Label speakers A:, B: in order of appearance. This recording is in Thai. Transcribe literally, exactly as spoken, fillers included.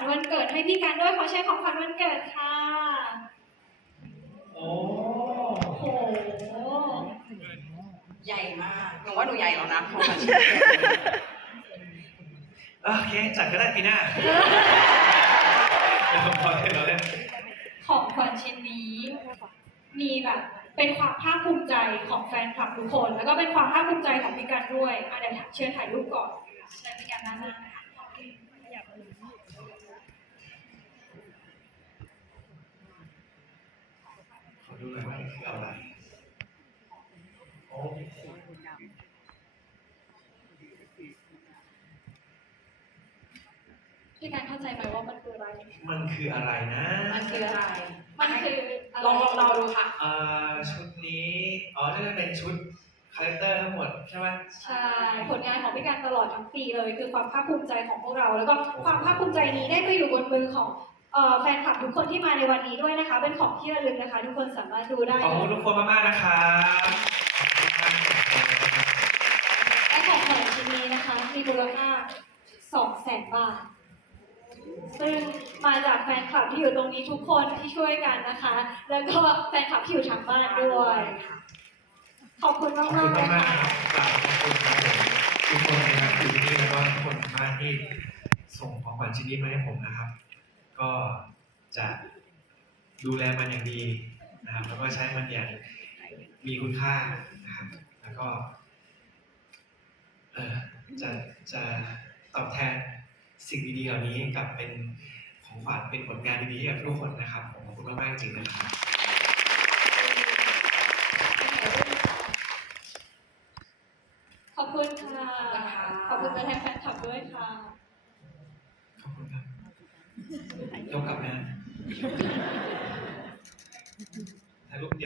A: ญวันเกิดให้พี่กันด้วยขอแชร์ของขวัญวันเกิดค่ะ
B: โอ้
A: โห
C: ใหญ่มากหนูว่าหนูใหญ่แล้วนะของขวัญ
B: โอเคจัดก็ได้ปีหน้าเดี๋ยวพอเล่นเราเล่น
A: ของขวัญชิ้นนี้มีแบบเป็นความภาคภูมิใจของแฟนคลับทุกคนแล้วก็เป็นความภาคภูมิใจของพี่กันด้วยอ่ะเดี๋ยวเชิญถ่ายรูปก่อนเชิญพี่กันด้านหน้านะคะ
B: ขอดูหน่อยว่าคืออะไรโอ้
A: พี่กันเข้าใจไหมว่ามันคืออะไร
B: มันคืออะไรนะ
C: มันคืออะไร
A: มันคือ
C: ลองลองเราดูค่ะ
B: อ่าชุดนี้อ๋อน่าจะเป็นชุดคาแรคเตอร์ทั้งหมดใช่ไหม
A: ใช่ผลงานของพี่กันตลอดทั้งปีเลยคือความภาคภูมิใจของพวกเราแล้วก็ความภาคภูมิใจนี้ได้ไปอยู่บนมือของแฟนคลับทุกคนที่มาในวันนี้ด้วยนะคะเป็นของที่ระลึกนะคะทุกคนสามารถดูได้
B: ขอบคุณทุกคนมากๆนะครับ
A: และของขวัญชิ้นนี้นะคะมีมูลค่าสองแสนบาทซึ่งมาจากแฟนคลับที่อยู่ตรงนี้ทุกคนที่ช่วยกันนะคะแล้วก็แฟนคลับที่อยู่ทางบ้านด้วยขอบคุณมากๆ
B: ขอบคุณมากๆครับกราบขอบคุณครับผมทุกคนนะครับอยู่ที่นี่แล้วก็ทุกคนทางบ้านที่ส่งของขวัญชิ้นนี้มาให้ผมนะครับก็จะดูแลมันอย่างดีนะครับแล้วก็ใช้มันอย่างมีคุณค่านะครับแล้วก็เออจะจะตอบแทนสิ่งดีๆเหล่านี้กลับเป็นของขวัญเป็นผลงานดีๆให้กับทุกคนนะครับผมขอบคุณมากๆจริงๆนะครับ
A: ขอบคุณค่ะขอบคุณตัวแทนแฟนคลับด้วยค่ะ
B: ขอบคุณครับยกกลับนะถ่ายรูป